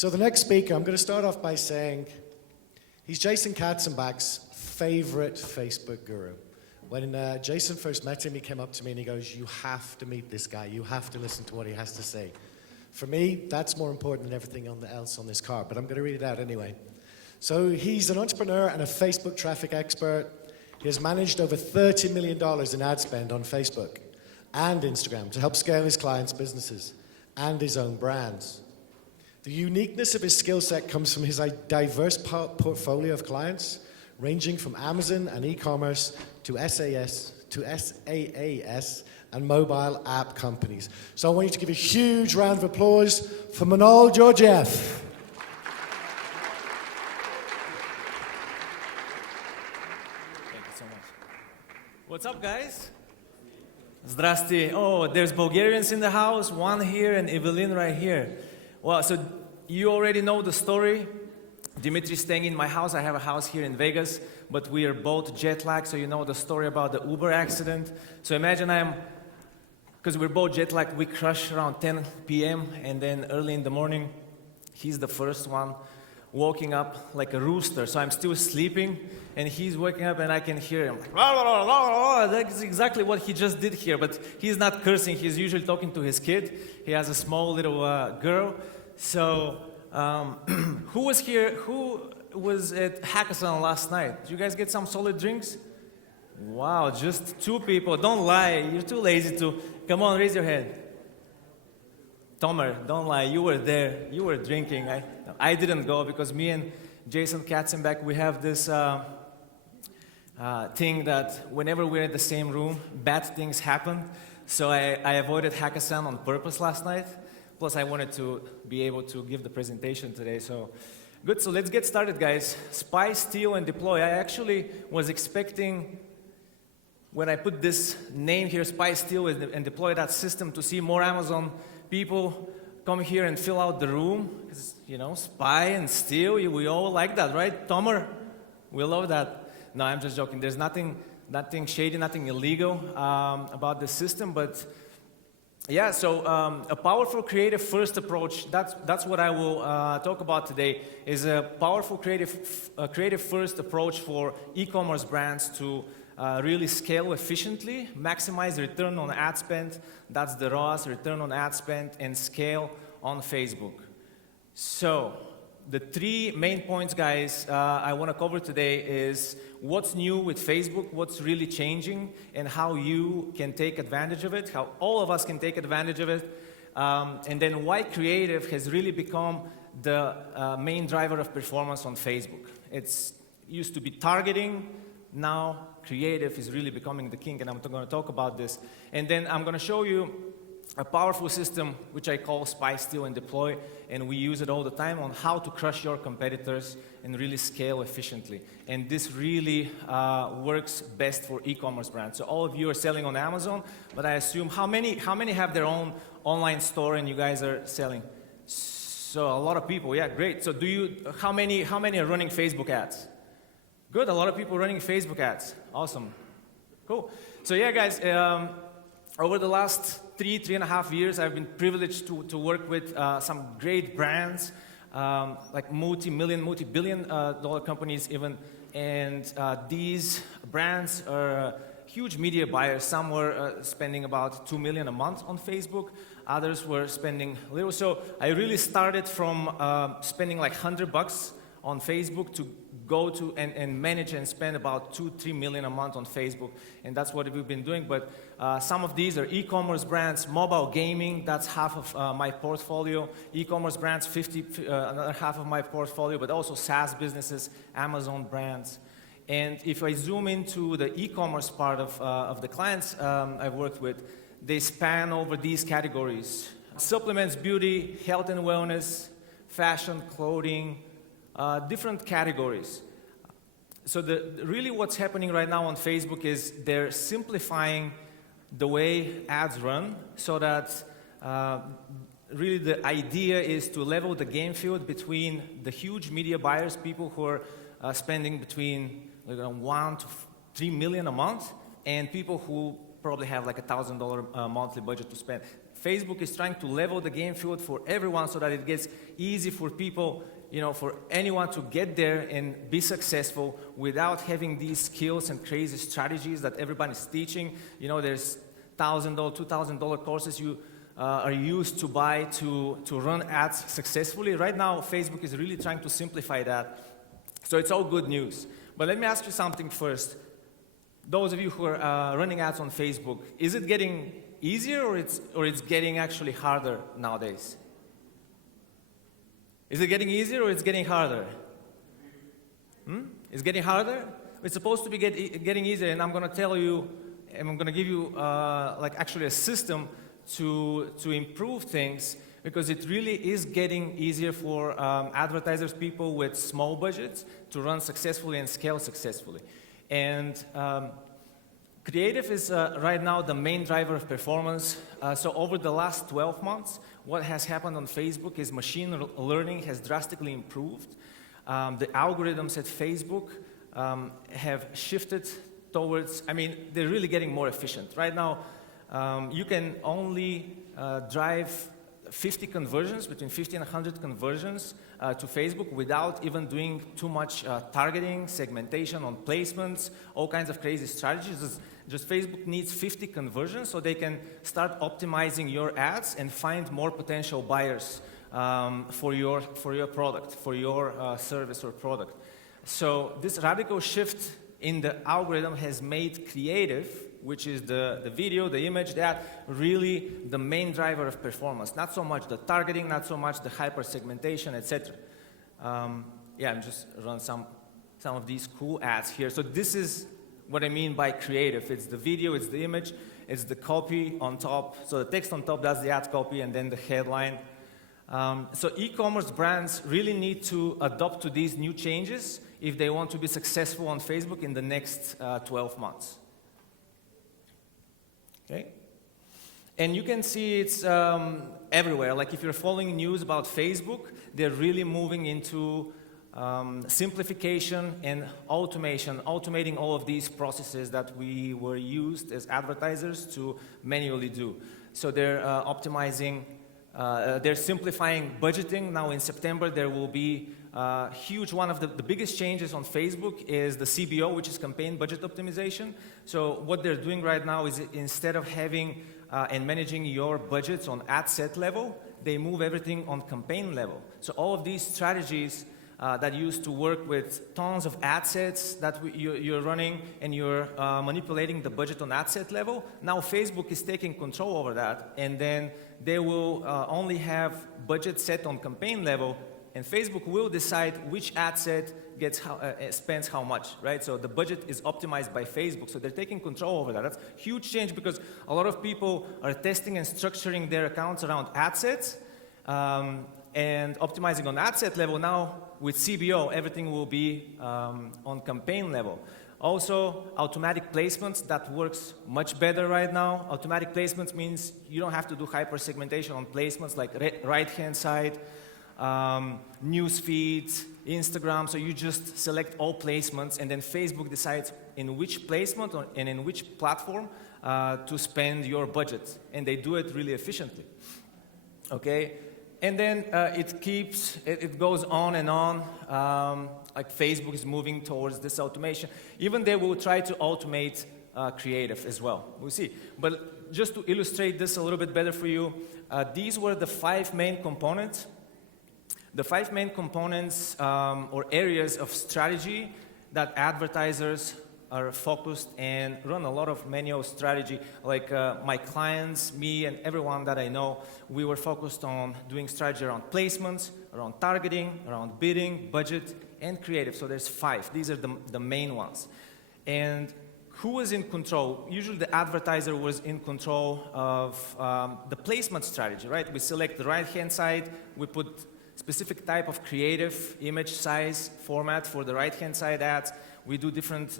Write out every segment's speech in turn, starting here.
So the next speaker, I'm going to start off by saying he's Jason Katzenbach's favorite Facebook guru. When Jason first met him, he came up to me and he goes, "You have to meet this guy. You have to listen to what he has to say." For me, that's more important than everything else on this card, but I'm going to read it out anyway. So he's an entrepreneur and a Facebook traffic expert. He has managed over $30 million in ad spend on Facebook and Instagram to help scale his clients' businesses and his own brands. The uniqueness of his skill set comes from his diverse portfolio of clients, ranging from Amazon and e-commerce to SaaS and mobile app companies. So I want you to give a huge round of applause for Manol Georgiev. Thank you so much. What's up, guys? Zdrasty. Oh, there's Bulgarians in the house, one here and Evelyn right here. Well, so you already know the story. Dimitri's staying in my house. I have a house here in Vegas, but we are both jet lagged, so you know the story about the Uber accident. So imagine because we're both jet lagged, we crash around 10 p.m. and then early in the morning, he's the first one waking up like a rooster. So I'm still sleeping and he's waking up and I can hear him. That's exactly what he just did here, but he's not cursing. He's usually talking to his kid. He has a small little girl. So who was here? Who was at Hackathon last night? Did you guys get some solid drinks? Wow, just 2 people. Don't lie. You're too lazy to. Come on, raise your hand. Tomer, don't lie. You were there. You were drinking. I didn't go because me and Jason Katzenbach, we have this thing that whenever we're in the same room, bad things happen. So I avoided Hackathon on purpose last night. Plus, I wanted to be able to give the presentation today. So, good. So let's get started, guys. Spy, steal, and deploy. I actually was expecting, when I put this name here, spy, steal, and deploy that system, to see more Amazon people come here and fill out the room. You know, spy and steal, we all like that, right? Tomer, we love that. No, I'm just joking. There's nothing shady, nothing illegal about the system, but yeah, so a powerful creative first approach, that's what I will talk about today, is a powerful creative first approach for e-commerce brands to really scale efficiently, maximize return on ad spend, that's the ROAS, return on ad spend, and scale on Facebook. So the 3 main points, guys, I want to cover today is what's new with Facebook, what's really changing, and how you can take advantage of it, how all of us can take advantage of it, and then why creative has really become the main driver of performance on Facebook. It used to be targeting, now creative is really becoming the king, and I'm going to talk about this. And then I'm going to show you a powerful system which I call spy, steal, and deploy, and we use it all the time on how to crush your competitors and really scale efficiently. And this really works best for e-commerce brands. So all of you are selling on Amazon, but I assume how many have their own online store and you guys are selling? So a lot of people, yeah, great. So how many are running Facebook ads? Good, a lot of people running Facebook ads. Awesome, cool. So yeah, guys, over the last 3.5 years, I've been privileged to work with some great brands, like multi-million, multi-billion dollar companies even. And these brands are huge media buyers. Some were spending about $2 million a month on Facebook. Others were spending little. So I really started from spending like $100 on Facebook to go to and manage and spend about $2-3 million a month on Facebook, and that's what we've been doing. But some of these are e-commerce brands, mobile gaming, that's half of my portfolio, e-commerce brands, another half of my portfolio, but also SaaS businesses, Amazon brands. And if I zoom into the e-commerce part of the clients I've worked with, they span over these categories: supplements, beauty, health and wellness, fashion, clothing, different categories. So really what's happening right now on Facebook is they're simplifying the way ads run so that really the idea is to level the game field between the huge media buyers, people who are spending between $1 to $3 million a month, and people who probably have like $1,000 monthly budget to spend. Facebook is trying to level the game field for everyone so that it gets easy for people, for anyone to get there and be successful without having these skills and crazy strategies that everyone is teaching. There's $1,000, $2,000 courses you are used to buy to run ads successfully. Right now, Facebook is really trying to simplify that. So it's all good news. But let me ask you something first. Those of you who are running ads on Facebook, is it getting easier or it's getting actually harder nowadays? Is it getting easier or it's getting harder? It's getting harder? It's supposed to be getting easier, and I'm going to tell you, and I'm going to give you actually a system to improve things, because it really is getting easier for advertisers, people with small budgets, to run successfully and scale successfully. And creative is right now the main driver of performance. So over the last 12 months, what has happened on Facebook is machine learning has drastically improved. The algorithms at Facebook have shifted towards, they're really getting more efficient. Right now, you can only drive 50 conversions, between 50 and 100 conversions to Facebook without even doing too much targeting, segmentation on placements, all kinds of crazy strategies. Just Facebook needs 50 conversions so they can start optimizing your ads and find more potential buyers for your product, for your service or product. So this radical shift in the algorithm has made creative, which is the video, the image, that really the main driver of performance. Not so much the targeting, not so much the hyper-segmentation, etc. I'm just run some of these cool ads here. So this is what I mean by creative. It's the video, it's the image, it's the copy on top. So the text on top, that's the ad copy, and then the headline. So e-commerce brands really need to adopt to these new changes if they want to be successful on Facebook in the next 12 months. Okay? And you can see it's everywhere. Like if you're following news about Facebook, they're really moving into simplification and automation, automating all of these processes that we were used as advertisers to manually do. So they're optimizing, they're simplifying budgeting. Now in September, there will be huge, one of the biggest changes on Facebook is the CBO, which is campaign budget optimization. So what they're doing right now is instead of having and managing your budgets on ad set level, they move everything on campaign level. So all of these strategies that used to work with tons of ad sets that you're running and you're manipulating the budget on ad set level, now Facebook is taking control over that, and then they will only have budget set on campaign level, and Facebook will decide which ad set gets spends how much, right? So the budget is optimized by Facebook, so they're taking control over that. That's a huge change because a lot of people are testing and structuring their accounts around ad sets and optimizing on ad set level. Now with CBO, everything will be on campaign level. Also, automatic placements, that works much better right now. Automatic placements means you don't have to do hyper-segmentation on placements like right-hand side, news feeds, Instagram, so you just select all placements and then Facebook decides in which placement and in which platform to spend your budget, and they do it really efficiently. Okay, and then it goes on and on, like Facebook is moving towards this automation. Even they will try to automate creative as well, we'll see. But just to illustrate this a little bit better for you, these were the 5 main components. The 5 main components or areas of strategy that advertisers are focused and run a lot of manual strategy. Like my clients, me, and everyone that I know, we were focused on doing strategy around placements, around targeting, around bidding, budget, and creative. So there's 5. These are the main ones. And who was in control? Usually the advertiser was in control of the placement strategy, right? We select the right-hand side, we put specific type of creative image size format for the right-hand side ads. We do different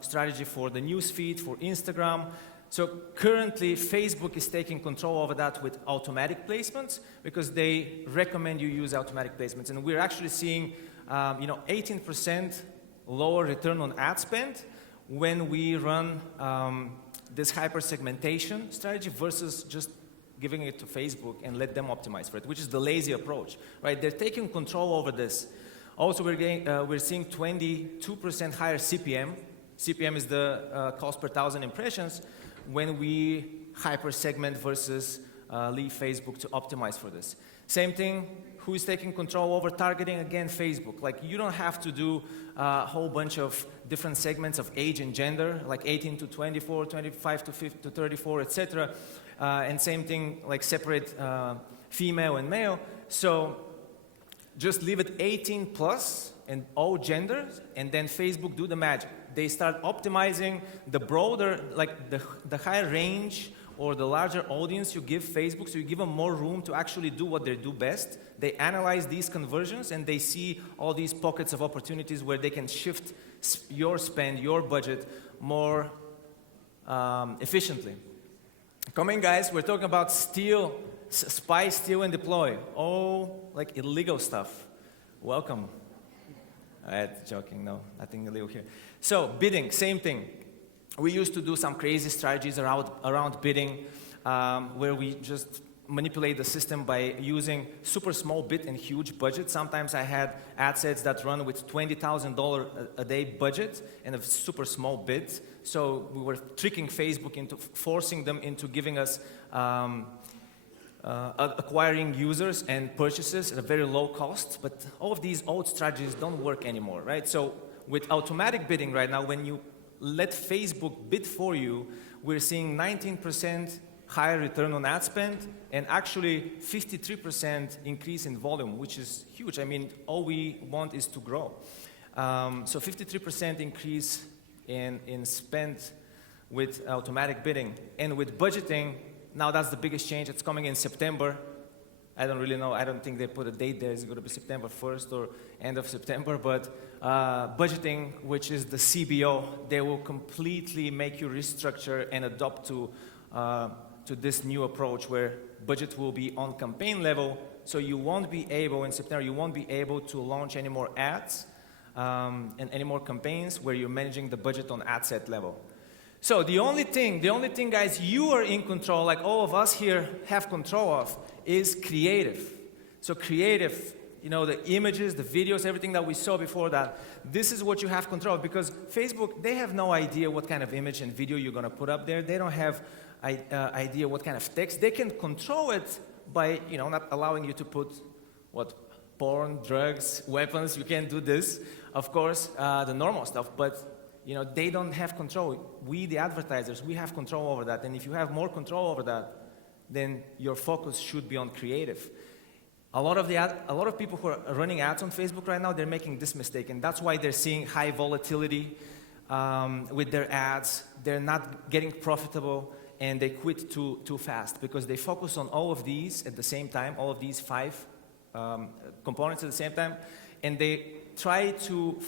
strategy for the news feed, for Instagram. So currently, Facebook is taking control over that with automatic placements because they recommend you use automatic placements. And we're actually seeing 18% lower return on ad spend when we run this hyper-segmentation strategy versus just giving it to Facebook and let them optimize for it, which is the lazy approach, right? They're taking control over this. Also, we're seeing 22% higher CPM. CPM is the cost per 1,000 impressions when we hyper-segment versus leave Facebook to optimize for this. Same thing, who is taking control over targeting? Again, Facebook. Like, you don't have to do a whole bunch of different segments of age and gender, like 18 to 24, 25 to 50 to 34, etc. And same thing, like separate female and male. So just leave it 18 plus and all genders, and then Facebook do the magic. They start optimizing the broader, like the higher range or the larger audience you give Facebook, so you give them more room to actually do what they do best. They analyze these conversions and they see all these pockets of opportunities where they can shift your spend, your budget more efficiently. Coming, guys, we're talking about spy, steal, and deploy. All like illegal stuff. Welcome. Joking, no, nothing illegal here. So, bidding, same thing. We used to do some crazy strategies around bidding, where we just manipulate the system by using super small bid and huge budget. Sometimes I had ad sets that run with $20,000 a day budget and a super small bid. So we were tricking Facebook into forcing them into giving us acquiring users and purchases at a very low cost. But all of these old strategies don't work anymore, right? So with automatic bidding right now, when you let Facebook bid for you, we're seeing 19% higher return on ad spend and actually 53% increase in volume, which is huge. I mean, all we want is to grow. So 53% increase in spend with automatic bidding. And with budgeting, now that's the biggest change. It's coming in September. I don't really know. I don't think they put a date there. It's going to be September 1st or end of September. But budgeting, which is the CBO, they will completely make you restructure and adopt to this new approach where budget will be on campaign level. So you won't be able, in September, you won't be able to launch any more ads and any more campaigns where you're managing the budget on ad set level. So the only thing, guys, you are in control, like all of us here have control of, is creative. So creative, you know, the images, the videos, everything that we saw before that, this is what you have control of, because Facebook, they have no idea what kind of image and video you're going to put up there. They don't have idea what kind of text. They can control it by, you know, not allowing you to put, porn, drugs, weapons. You can't do this, of course, the normal stuff, but you know, they don't have control. We, the advertisers, we have control over that. And if you have more control over that, then your focus should be on creative. A lot of people who are running ads on Facebook right now, they're making this mistake, and that's why they're seeing high volatility with their ads. They're not getting profitable, and they quit too fast because they focus on all of these at the same time, all of these 5 components at the same time, and they try to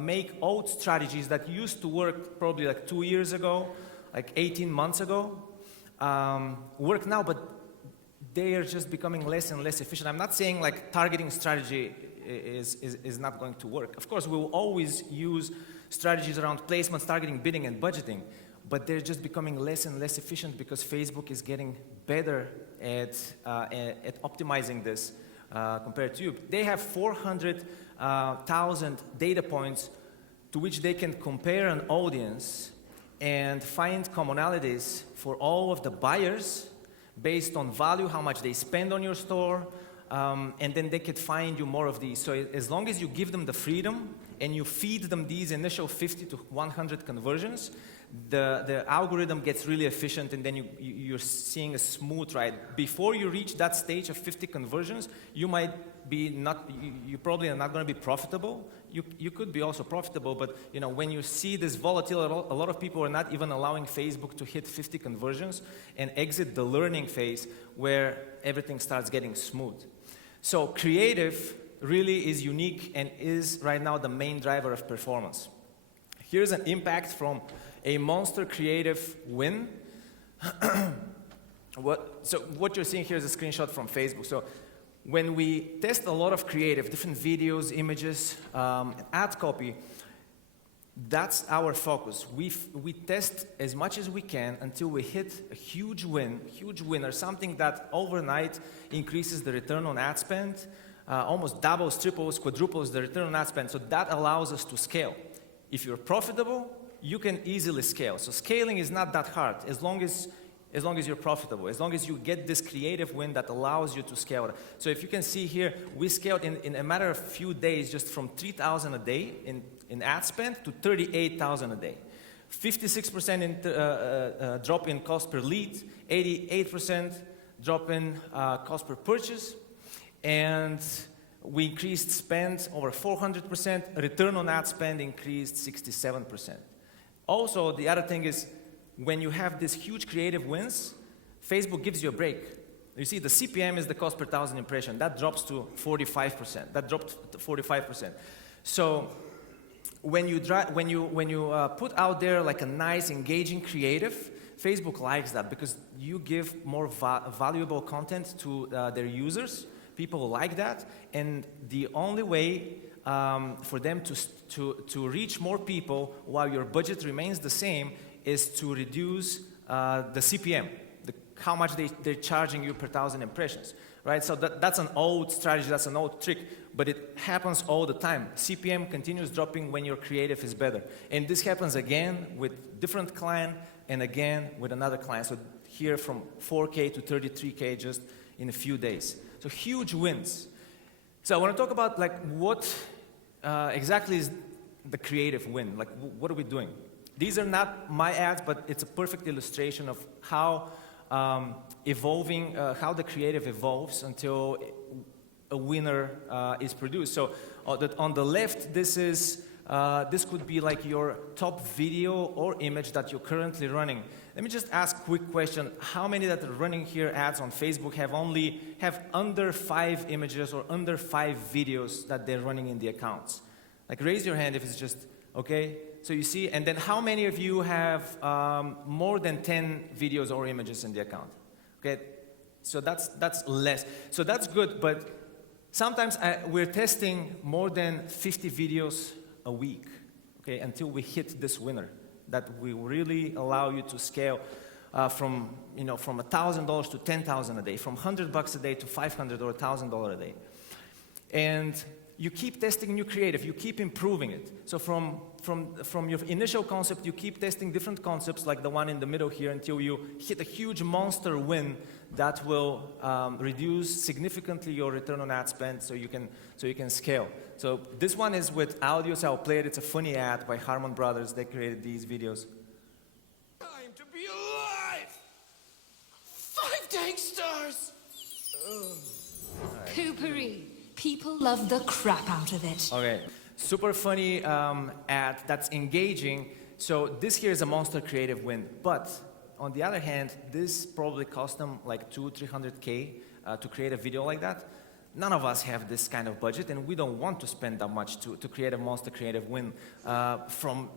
make old strategies that used to work probably like 2 years ago, like 18 months ago, work now, but they are just becoming less and less efficient. I'm not saying like targeting strategy is not going to work. Of course, we will always use strategies around placements, targeting, bidding, and budgeting, but they're just becoming less and less efficient because Facebook is getting better at optimizing this compared to you. They have 400,000 data points to which they can compare an audience and find commonalities for all of the buyers based on value, how much they spend on your store, and then they could find you more of these. So as long as you give them the freedom and you feed them these initial 50 to 100 conversions, the algorithm gets really efficient, and then you're seeing a smooth ride. Before you reach that stage of 50 conversions, you probably are not going to be profitable. You could be also profitable, but you know, when you see this volatility, a lot of people are not even allowing Facebook to hit 50 conversions and exit the learning phase where everything starts getting smooth. So creative really is unique and is right now the main driver of performance. Here's an impact from a monster creative win. What you're seeing here is a screenshot from Facebook. So when we test a lot of creative, different videos, images, ad copy, That's our focus. We test as much as we can until we hit a huge win, or something that overnight increases the return on ad spend, almost doubles, triples, quadruples the return on ad spend. So that allows us to scale. If you're profitable, you can easily scale. So scaling is not that hard as long as you're profitable, as long as you get this creative win that allows you to scale. So if you can see here, we scaled in a matter of few days just from 3,000 a day in ad spend to 38,000 a day. 56% drop in cost per lead, 88% drop in cost per purchase, and we increased spend over 400%, return on ad spend increased 67%. Also, the other thing is, when you have these huge creative wins, Facebook gives you a break. You see, the CPM is the cost per 1,000 impression. That drops to 45%. That dropped to 45%. So when you put out there like a nice, engaging creative, Facebook likes that because you give more valuable content to their users. People like that, and the only way for them to reach more people while your budget remains the same is to reduce the CPM, how much they're charging you per 1,000 impressions, right? So that's an old strategy, that's an old trick, but it happens all the time. CPM continues dropping when your creative is better. And this happens again with different client and again with another client. So here from 4K to 33K just in a few days. So huge wins. So I want to talk about like what exactly is the creative win? Like what are we doing? These are not my ads, but it's a perfect illustration of how how the creative evolves until a winner is produced. So on the left, this could be like your top video or image that you're currently running. Let me just ask a quick question. How many that are running here ads on Facebook have under 5 images or under 5 videos that they're running in the accounts? Like raise your hand if it's just, okay? So you see, and then how many of you have more than 10 videos or images in the account? Okay, so that's less. So that's good, but sometimes we're testing more than 50 videos a week, okay, until we hit this winner that will really allow you to scale from $1,000 to $10,000 a day, from $100 a day to $500 or $1,000 a day. And you keep testing new creative, you keep improving it. So from your initial concept, you keep testing different concepts like the one in the middle here until you hit a huge monster win that will reduce significantly your return on ad spend so you can scale. So this one is with audio, so I'll play it. It's a funny ad by Harmon Brothers. They created these videos. Time to be alive! 5 dang stars! Poopery. People love the crap out of it. Okay, super funny ad that's engaging. So this here is a monster creative win. But on the other hand, this probably cost them like $200-300K to create a video like that. None of us have this kind of budget, and we don't want to spend that much to create a monster creative win from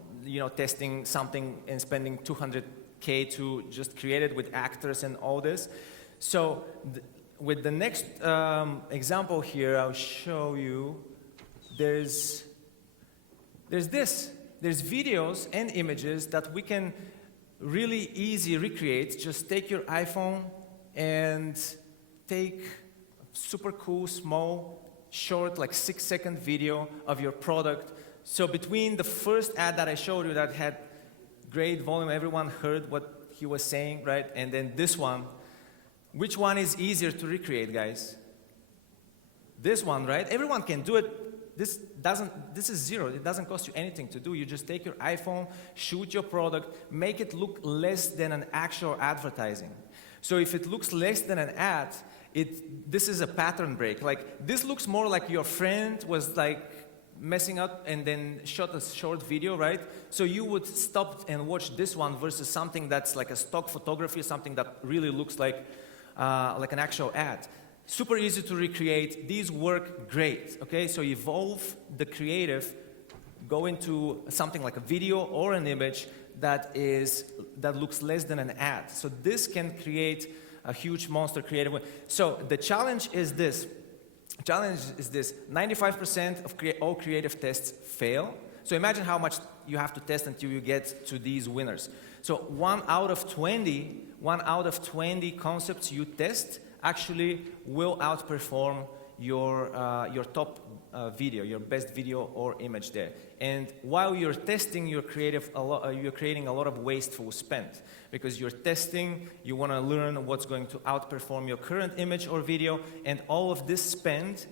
testing something and spending $200K to just create it with actors and all this. So with the next example here, I'll show you. There's videos and images that we can really easy recreate. Just take your iPhone and take super cool, small, short, like 6-second video of your product. So between the first ad that I showed you that had great volume, everyone heard what he was saying, right? And then this one, which one is easier to recreate, guys? This one, right? Everyone can do it. This is zero. It doesn't cost you anything to do. You just take your iPhone, shoot your product, make it look less than an actual advertising. So if it looks less than an ad, this is a pattern break. Like this looks more like your friend was like messing up and then shot a short video, right? So you would stop and watch this one versus something that's like a stock photography, something that really looks like an actual ad. Super easy to recreate. These work great, okay? So evolve the creative, go into something like a video or an image that looks less than an ad. So this can create a huge monster creative win. So the challenge is this. 95% of all creative tests fail. So imagine how much you have to test until you get to these winners. So 1 out of 20 concepts you test actually will outperform your top video, your best video or image there. And while you're testing, you're creating a lot of wasteful spend, because you're testing, you want to learn what's going to outperform your current image or video, and all of this spend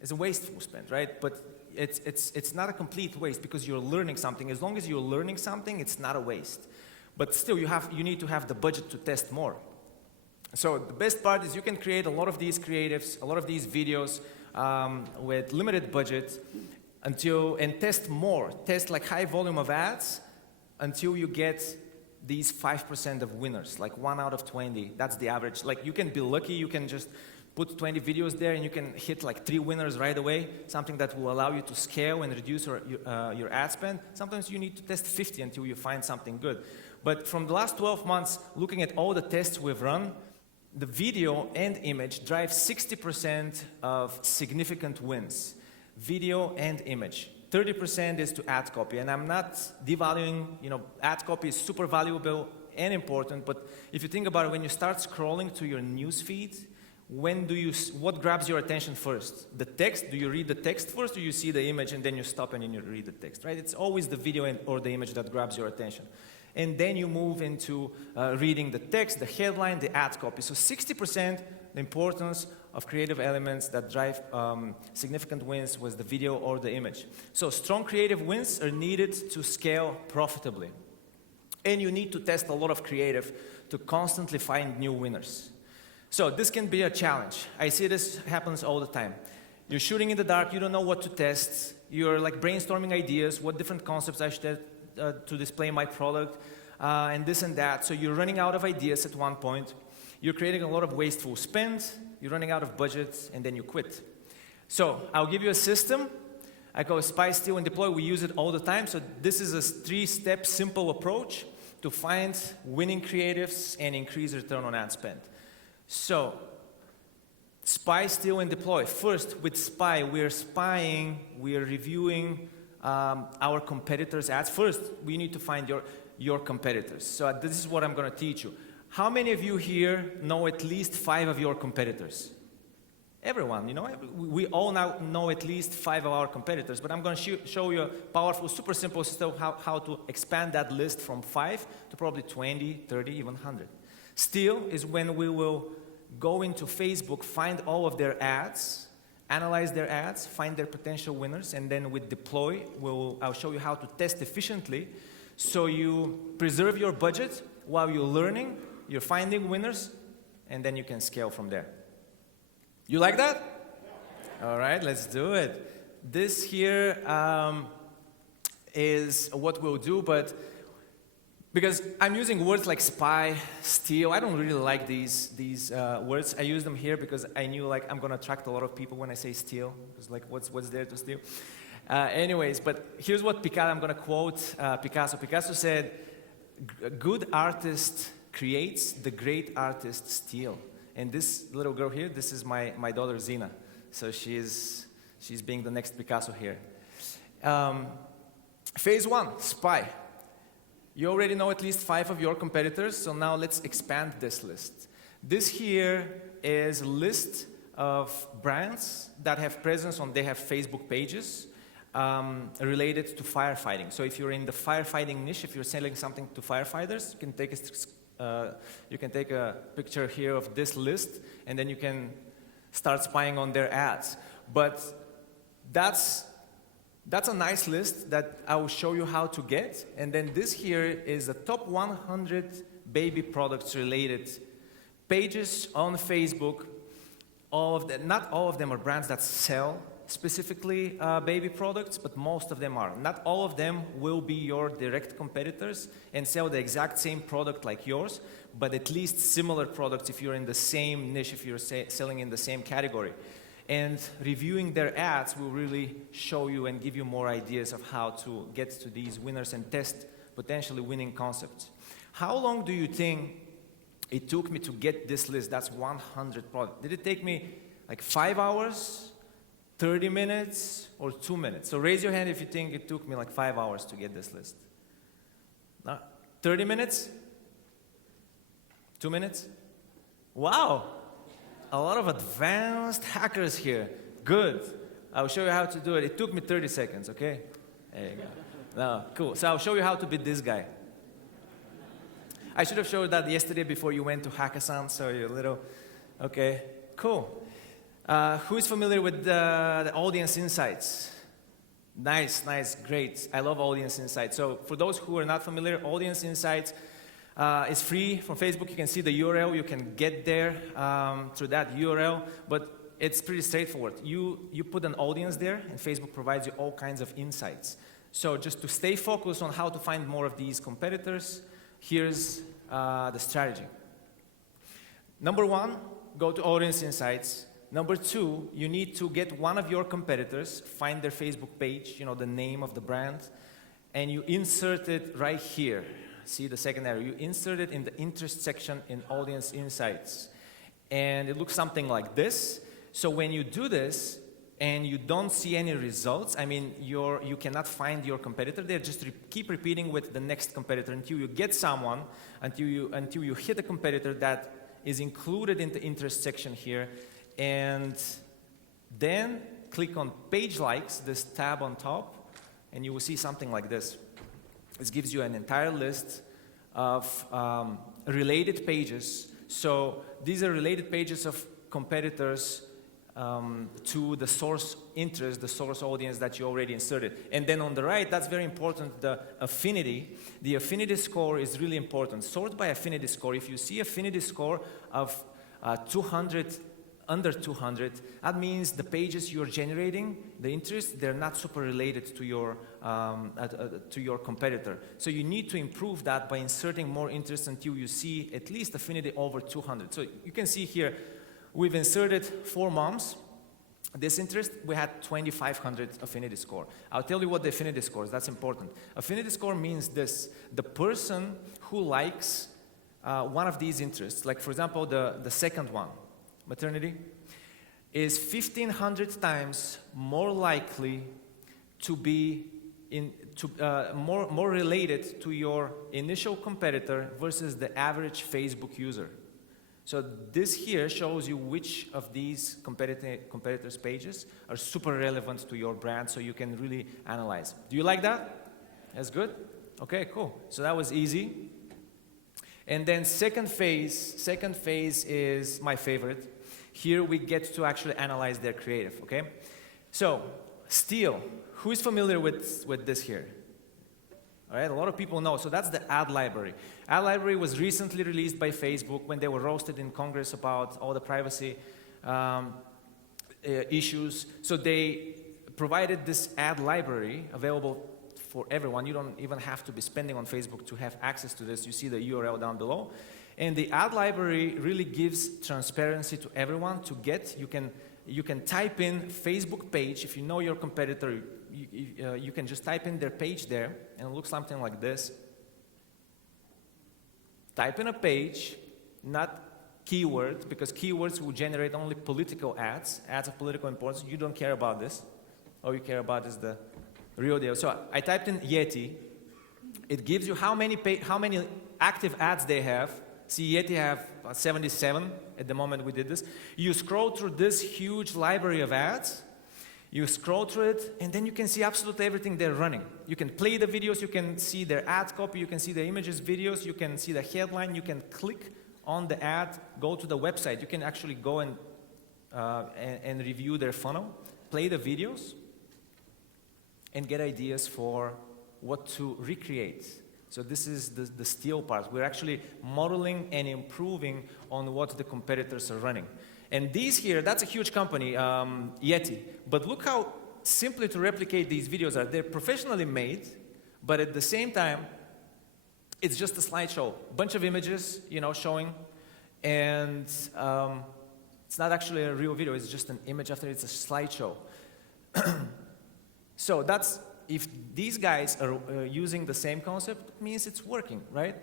is a wasteful spend, right? But it's not a complete waste, because you're learning something. As long as you're learning something, it's not a waste. But still, you need to have the budget to test more. So the best part is you can create a lot of these creatives, a lot of these videos with limited budget and test more. Test like high volume of ads until you get these 5% of winners, like 1 out of 20. That's the average. Like, you can be lucky, you can just put 20 videos there and you can hit like 3 winners right away, something that will allow you to scale and reduce your ad spend. Sometimes you need to test 50 until you find something good. But from the last 12 months, looking at all the tests we've run, the video and image drive 60% of significant wins. Video and image. 30% is to ad copy. And I'm not devaluing, ad copy is super valuable and important, but if you think about it, when you start scrolling to your news feed, what grabs your attention first? The text? Do you read the text first, or you see the image and then you stop and then you read the text, right? It's always the video or the image that grabs your attention. And then you move into reading the text, the headline, the ad copy. So 60%, the importance of creative elements that drive significant wins was the video or the image. So strong creative wins are needed to scale profitably. And you need to test a lot of creative to constantly find new winners. So this can be a challenge. I see this happens all the time. You're shooting in the dark, you don't know what to test. You're like brainstorming ideas, what different concepts I should to display my product, and this and that. So you're running out of ideas at one point. You're creating a lot of wasteful spend. You're running out of budget, and then you quit. So I'll give you a system. I call it Spy, Steal, and Deploy. We use it all the time. So this is a 3-step simple approach to find winning creatives and increase return on ad spend. So Spy, Steal, and Deploy. First, with Spy, we're spying, we're reviewing our competitors' ads. First, we need to find your competitors. So this is what I'm going to teach you. How many of you here know at least 5 of your competitors? Everyone, we all now know at least 5 of our competitors, but I'm going to show you a powerful, super simple system how to expand that list from 5 to probably 20, 30, even 100. Steal is when we will go into Facebook, find all of their ads, analyze their ads, find their potential winners, and then with Deploy, I'll show you how to test efficiently so you preserve your budget while you're learning, you're finding winners, and then you can scale from there. You like that? All right, let's do it. This here is what we'll do, but because I'm using words like spy, steal, I don't really like these words. I use them here because I knew I'm going to attract a lot of people when I say steal. Because what's there to steal? Anyways, but here's what I'm going to quote Picasso. Picasso said, "A good artist creates, the great artist steal." And this little girl here, this is my daughter Zina. So she's being the next Picasso here. Phase 1, spy. You already know at least 5 of your competitors, so now let's expand this list. This here is a list of brands that have presence they have Facebook pages related to firefighting. So if you're in the firefighting niche, if you're selling something to firefighters, you can take a picture here of this list, and then you can start spying on their ads. But that's a nice list that I will show you how to get. And then this here is the top 100 baby products related pages on Facebook. Not all of them are brands that sell specifically baby products, but most of them are. Not all of them will be your direct competitors and sell the exact same product like yours, but at least similar products if you're in the same niche, if you're selling in the same category. And reviewing their ads will really show you and give you more ideas of how to get to these winners and test potentially winning concepts. How long do you think it took me to get this list? That's 100 products. Did it take me like 5 hours? 30 minutes or 2 minutes? So raise your hand if you think it took me like 5 hours to get this list. No? 30 minutes? 2 minutes? Wow! A lot of advanced hackers here. Good. I'll show you how to do it. It took me 30 seconds, okay? There you go. No, cool. So I'll show you how to beat this guy. I should have showed that yesterday before you went to Hackathon, so you're a little... Okay, cool. Who is familiar with the audience insights? Nice, nice, great. I love audience insights. So for those who are not familiar, audience insights is free from Facebook. You can see the URL. You can get there through that URL, but it's pretty straightforward. You put an audience there, and Facebook provides you all kinds of insights. So just to stay focused on how to find more of these competitors, here's the strategy. Number one, go to audience insights. Number two, you need to get one of your competitors, find their Facebook page, you know, the name of the brand, and you insert it right here. See the second arrow. You insert it in the interest section in audience insights. And it looks something like this. So when you do this and you don't see any results, I mean, you cannot find your competitor there, just keep repeating with the next competitor until you get someone, until you hit a competitor that is included in the interest section here. And then click on page likes, this tab on top, and you will see something like this. This gives you an entire list of related pages. So these are related pages of competitors to the source interest, the source audience that you already inserted. And then on the right, that's very important, the affinity. The affinity score is really important. Sort by affinity score. If you see affinity score of 200, under 200, that means the pages you're generating, the interest, they're not super related to your competitor. So you need to improve that by inserting more interest until you see at least affinity over 200. So you can see here, we've inserted 4 moms. This interest, we had 2,500 affinity score. I'll tell you what the affinity score is, that's important. Affinity score means this: the person who likes one of these interests, like for example, the second one, maternity, is 1,500 times more likely to be more related to your initial competitor versus the average Facebook user. So this here shows you which of these competitors' pages are super relevant to your brand, so you can really analyze. Do you like that? That's good? Okay, cool. So that was easy. And then second phase is my favorite. Here we get to actually analyze their creative, okay? So, Steal. Who is familiar with this here? All right, a lot of people know. So that's the ad library. Ad library was recently released by Facebook when they were roasted in Congress about all the privacy issues. So they provided this ad library available for everyone. You don't even have to be spending on Facebook to have access to this. You see the URL down below. And the ad library really gives transparency to everyone to get. You can type in Facebook page. If you know your competitor, you can just type in their page there, and it looks something like this. Type in a page, not keywords, because keywords will generate only political ads of political importance. You don't care about this. All you care about is the real deal. So I typed in Yeti. It gives you how many active ads they have. See, Yeti have 77 at the moment we did this. You scroll through this huge library of ads. You scroll through it, and then you can see absolutely everything they're running. You can play the videos, you can see their ad copy, you can see the images, videos, you can see the headline, you can click on the ad, go to the website. You can actually go and review their funnel, play the videos, and get ideas for what to recreate. So this is the Steal part. We're actually modeling and improving on what the competitors are running. And these here, that's a huge company, Yeti. But look how simply to replicate these videos are. They're professionally made, but at the same time, it's just a slideshow. Bunch of images, showing. And it's not actually a real video. It's just an image after it's a slideshow. So that's... If these guys are using the same concept, it means it's working, right?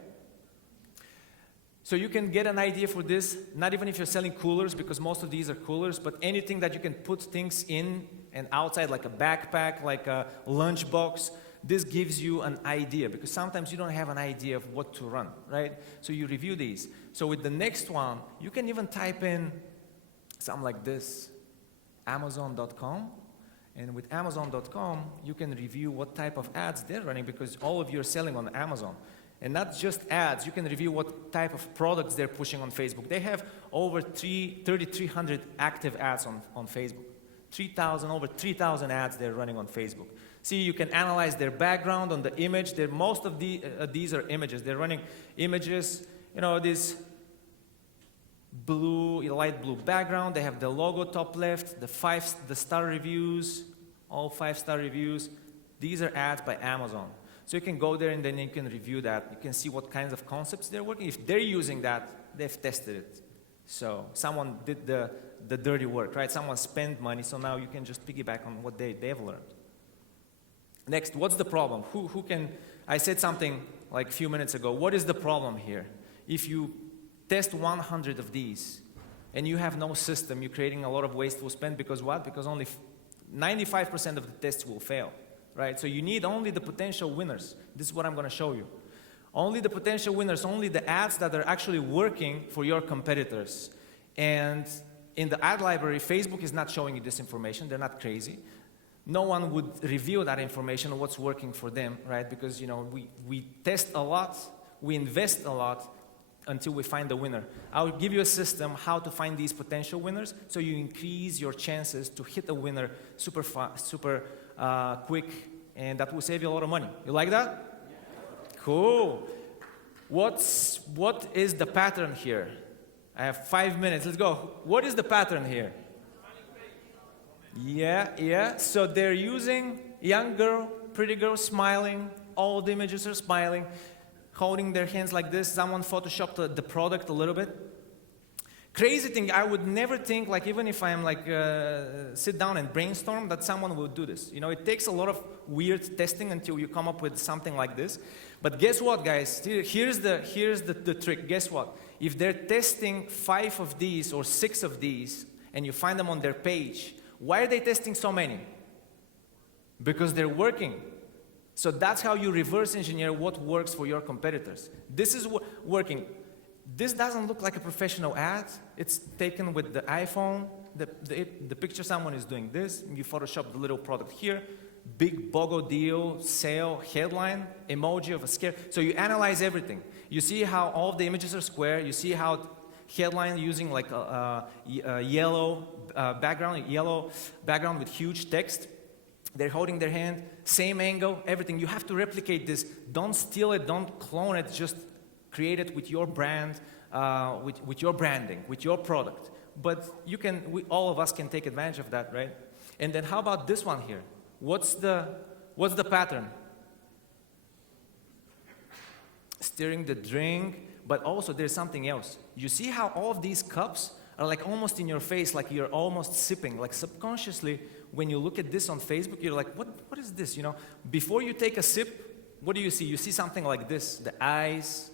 So you can get an idea for this, not even if you're selling coolers, because most of these are coolers, but anything that you can put things in and outside like a backpack, like a lunchbox. This gives you an idea, because sometimes you don't have an idea of what to run, right? So you review these. So with the next one, you can even type in something like this, Amazon.com. And with Amazon.com, you can review what type of ads they're running, because all of you are selling on Amazon. And not just ads, you can review what type of products they're pushing on Facebook. They have over 3,300 active ads on Facebook. Over 3,000 ads they're running on Facebook. See, you can analyze their background on the image. Most of these are images. They're running images, this light blue background. They have the logo top left, the star reviews, all 5-star reviews. These are ads by Amazon. So you can go there and then you can review that. You can see what kinds of concepts they're working. If they're using that, they've tested it. So someone did the dirty work, right? Someone spent money, so now you can just piggyback on what they've learned. Next, what's the problem? Who can, I said something like a few minutes ago. What is the problem here? If you test 100 of these and you have no system, you're creating a lot of wasteful spend, because what? Because only 95% of the tests will fail, right? So you need only the potential winners. This is what I'm going to show you. Only the potential winners, only the ads that are actually working for your competitors. And in the ad library, Facebook is not showing you this information. They're not crazy. No one would reveal that information, what's working for them, right? Because, we test a lot, we invest a lot until we find the winner. I'll give you a system how to find these potential winners, so you increase your chances to hit a winner super quick, and that will save you a lot of money. You like that? Cool. What is the pattern here? I have 5 minutes. Let's go. What is the pattern here? Yeah. So they're using young girl, pretty girl, smiling. All the images are smiling, holding their hands like this. Someone photoshopped the product a little bit. Crazy thing, I would never think, like, even if I'm like sit down and brainstorm, that someone would do this. It takes a lot of weird testing until you come up with something like this. But guess what, guys? Here's the trick. Guess what? If they're testing 5 of these or 6 of these, and you find them on their page, why are they testing so many? Because they're working. So that's how you reverse engineer what works for your competitors. This is working. This doesn't look like a professional ad. It's taken with the iPhone. The picture, someone is doing this. You Photoshop the little product here. Big BOGO deal, sale, headline, emoji of a scare. So you analyze everything. You see how all of the images are square. You see how headline using like a yellow background with huge text. They're holding their hand, same angle, everything. You have to replicate this. Don't steal it, don't clone it, just create it with your brand, with your branding, with your product. But all of us can take advantage of that, right? And then how about this one here? What's the pattern? Stirring the drink, but also there's something else. You see how all of these cups are like almost in your face, like you're almost sipping, like subconsciously. When you look at this on Facebook, you're like, what is this, Before you take a sip, what do you see? You see something like this, the eyes,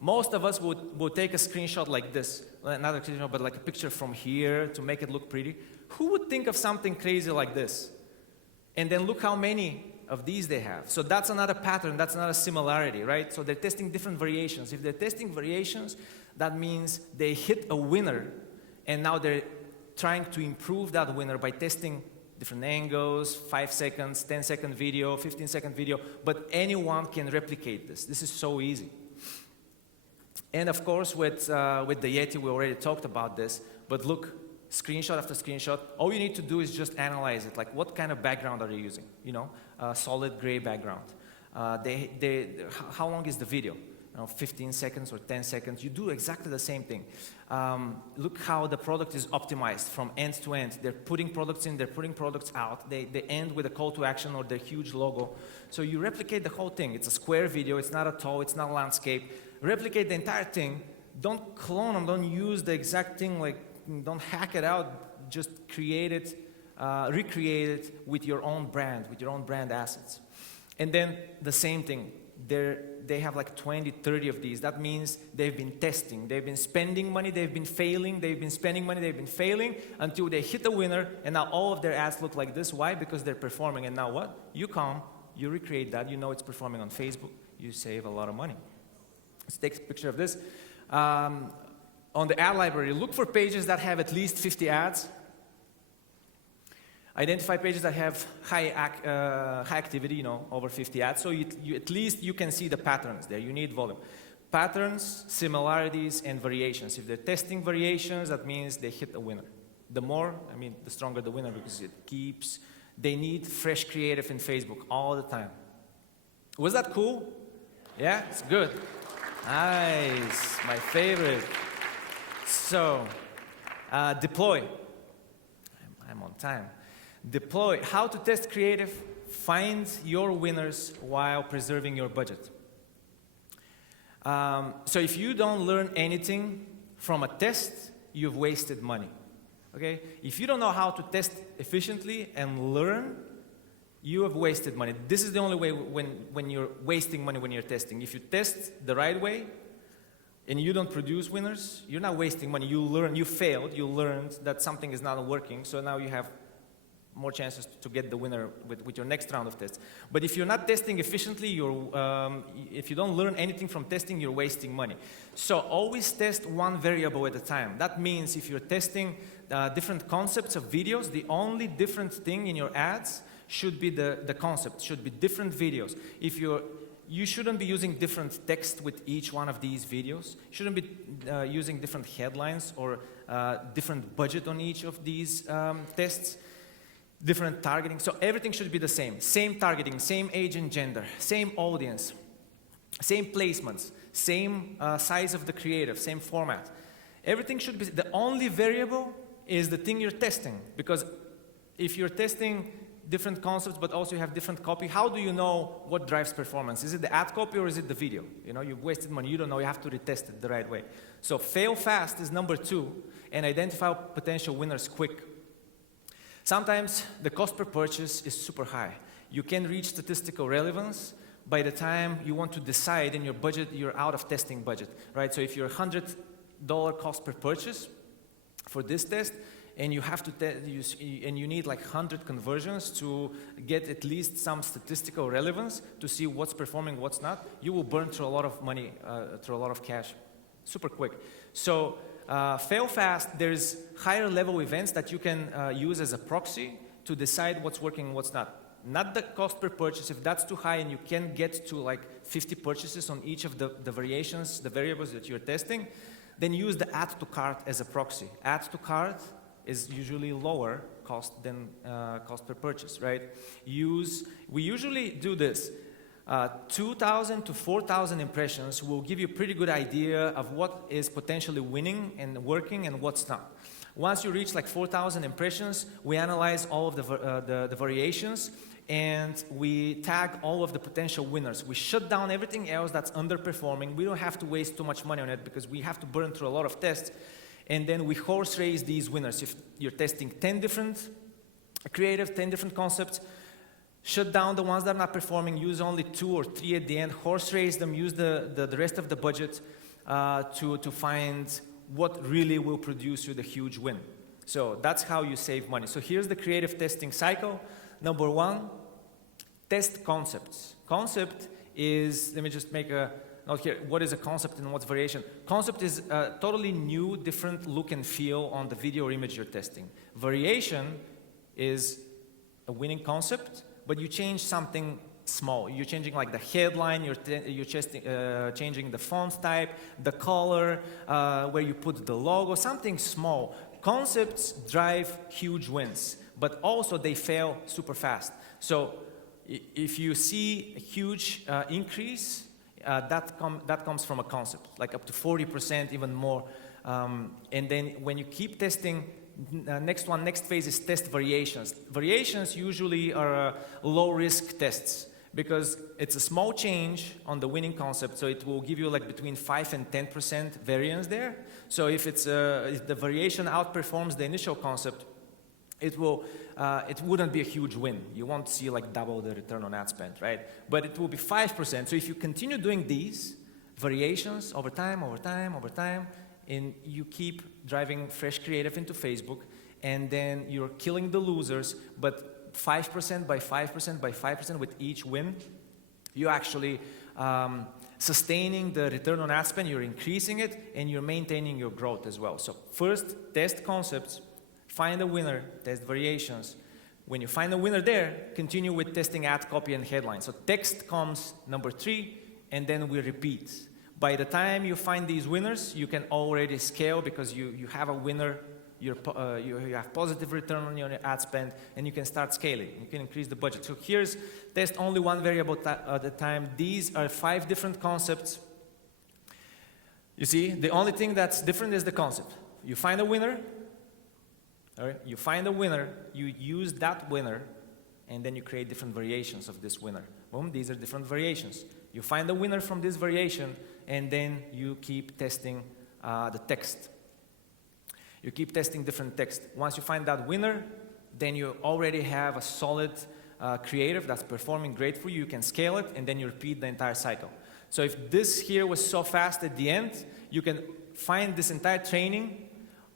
Most of us would take a screenshot like this, not a screenshot, but like a picture from here to make it look pretty. Who would think of something crazy like this? And then look how many of these they have. So that's another pattern, that's another similarity, right? So they're testing different variations. If they're testing variations, that means they hit a winner, and now they're trying to improve that winner by testing different angles, 5 seconds, 10-second video, 15-second video, but anyone can replicate this. This is so easy. And of course, with the Yeti, we already talked about this, but look, screenshot after screenshot, all you need to do is just analyze it. Like, what kind of background are you using? Solid gray background. How long is the video? 15 seconds or 10 seconds. You do exactly the same thing. Look how the product is optimized from end to end. They're putting products in, they're putting products out. They end with a call to action or their huge logo. So you replicate the whole thing. It's a square video. It's not a tall. It's not landscape. Replicate the entire thing. Don't clone them. Don't use the exact thing. Don't hack it out. Just create it, recreate it with your own brand assets. And then the same thing. they have like 20, 30 of these. That means they've been testing, they've been spending money, they've been failing, they've been spending money, they've been failing until they hit a winner, and now all of their ads look like this. Why? Because they're performing. And now what? You come, you recreate that, you know it's performing on Facebook, you save a lot of money. Let's take a picture of this. On the ad library, look for pages that have at least 50 ads. Identify pages that have high activity, over 50 ads. So at least you can see the patterns there. You need volume. Patterns, similarities, and variations. If they're testing variations, that means they hit a winner. The more, the stronger the winner, because they need fresh creative in Facebook all the time. Was that cool? Yeah, it's good. Nice, my favorite. So, deploy. I'm on time. Deploy. How to test creative. Find your winners while preserving your budget. So if you don't learn anything from a test, you've wasted money. Okay? If you don't know how to test efficiently and learn, you have wasted money. This is the only way when you're wasting money when you're testing. If you test the right way and you don't produce winners, you're not wasting money. You learn, you failed, you learned that something is not working, so now you have more chances to get the winner with your next round of tests. But if you're not testing efficiently, if you don't learn anything from testing, you're wasting money. So always test one variable at a time. That means if you're testing different concepts of videos, the only different thing in your ads should be the concept, should be different videos. You shouldn't be using different text with each one of these videos. You shouldn't be using different headlines or different budget on each of these tests. Different targeting, so everything should be the same. Same targeting, same age and gender, same audience, same placements, same size of the creative, same format. Everything should be, the only variable is the thing you're testing. Because if you're testing different concepts but also you have different copy, how do you know what drives performance? Is it the ad copy or is it the video? You've wasted money, you don't know, you have to retest it the right way. So fail fast is number 2, and identify potential winners quick. Sometimes the cost per purchase is super high. You can reach statistical relevance by the time you want to decide in your budget, you're out of testing budget, right? So if you're $100 cost per purchase for this test, and you have to and you need like 100 conversions to get at least some statistical relevance to see what's performing, what's not, you will burn through a lot of money, through a lot of cash, super quick. So fail fast. There's higher level events that you can use as a proxy to decide what's working and what's not. Not the cost per purchase. If that's too high and you can get to like 50 purchases on each of the variations, the variables that you're testing, then use the add to cart as a proxy. Add to cart is usually lower cost than cost per purchase, right? We usually do this. 2,000 to 4,000 impressions will give you a pretty good idea of what is potentially winning and working and what's not. Once you reach like 4,000 impressions, we analyze all of the variations and we tag all of the potential winners. We shut down everything else that's underperforming. We don't have to waste too much money on it because we have to burn through a lot of tests. And then we horse race these winners. If you're testing 10 different creative, 10 different concepts, shut down the ones that are not performing, use only 2 or 3 at the end, horse race them, use the rest of the budget to find what really will produce you the huge win. So that's how you save money. So here's the creative testing cycle. Number 1, test concepts. Concept is, let me just make a note here, what is a concept and what's variation? Concept is a totally new, different look and feel on the video or image you're testing. Variation is a winning concept, but you change something small. You're changing like the headline, you're changing the font type, the color, where you put the logo, something small. Concepts drive huge wins, but also they fail super fast. So if you see a huge increase, that comes from a concept, like up to 40%, even more. And then when you keep testing, next phase is test variations. Variations usually are low-risk tests because it's a small change on the winning concept, so it will give you like between 5 and 10% variance there. So if the variation outperforms the initial concept, it will it wouldn't be a huge win. You won't see like double the return on ad spend, right? But it will be 5%. So if you continue doing these variations over time, and you keep driving fresh creative into Facebook, and then you're killing the losers, but 5% by 5% by 5% with each win, you actually sustaining the return on ad spend, you're increasing it, and you're maintaining your growth as well. So first, test concepts, find a winner, test variations. When you find a winner there, continue with testing ad copy and headlines. So text comes number 3, and then we repeat. By the time you find these winners, you can already scale because you have a winner, you have positive return on your ad spend, and you can start scaling. You can increase the budget. So here's test only one variable at a time. These are 5 different concepts. You see, the only thing that's different is the concept. You find a winner, all right? You find a winner, you use that winner, and then you create different variations of this winner. Boom, these are different variations. You find a winner from this variation, and then you keep testing the text. You keep testing different text. Once you find that winner, then you already have a solid creative that's performing great for you. You can scale it, and then you repeat the entire cycle. So if this here was so fast at the end, you can find this entire training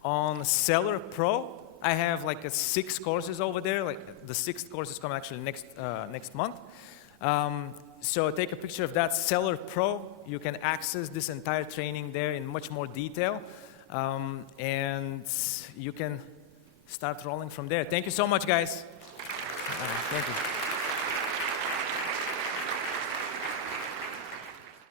on Seller Pro. I have like 6 courses over there. Like the 6th course is coming actually next month. So take a picture of that Seller Pro. You can access this entire training there in much more detail. And you can start rolling from there. Thank you so much, guys. Thank you.